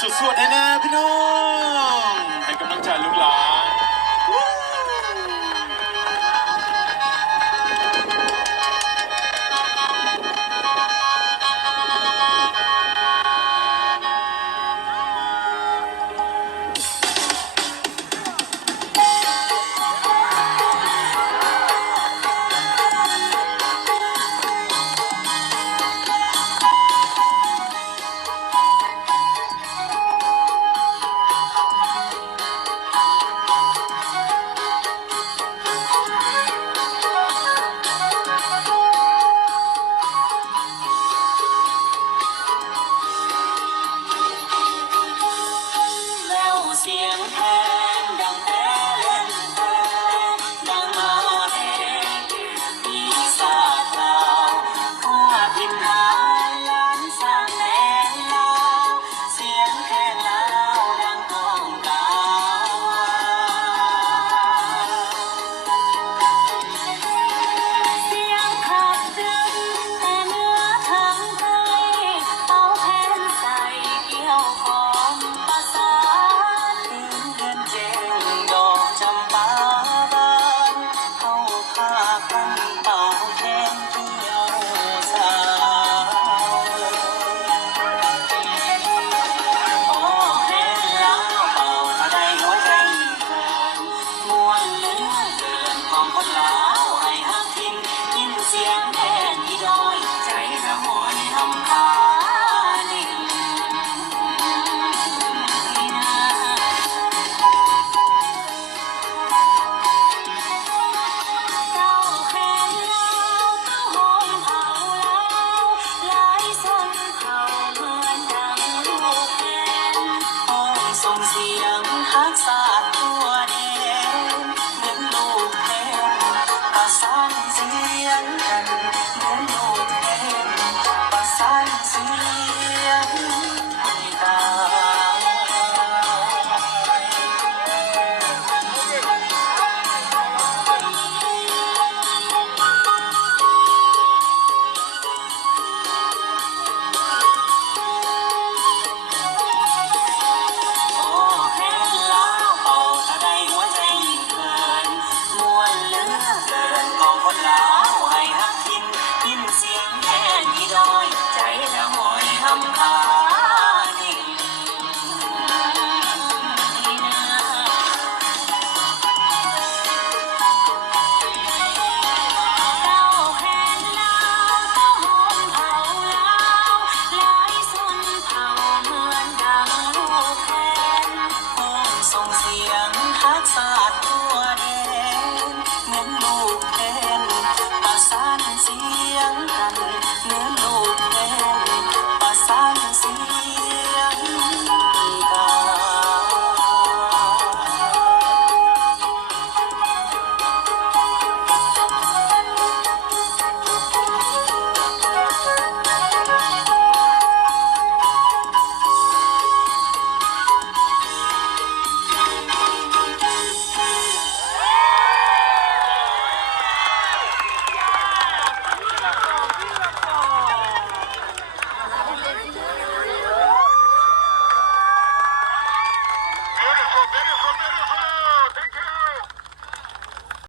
สวดๆให้แน่พี่น้องให้กำลังใจลูกหลานเสียงแคนดังแต่เล่นแคนดังมาแรงมีสาดาวทั่วทินทานล้านสร้างแน่นาวเสียงแคนลาวดังก้องกาวเสียงขับดึงแต่เนื้อทั้งไทยเอาแผ่นใส่เกี่ยวของประสาน แจ้งดอกจำปาบานเข้าพากันเป่าแคนเกี่ยวสาวโอ้แคนลาวเป่าถ้าได้หัวใจแฟนมวนเหลือเกินของคนลาวให้หักทิ้งยินเสียงแค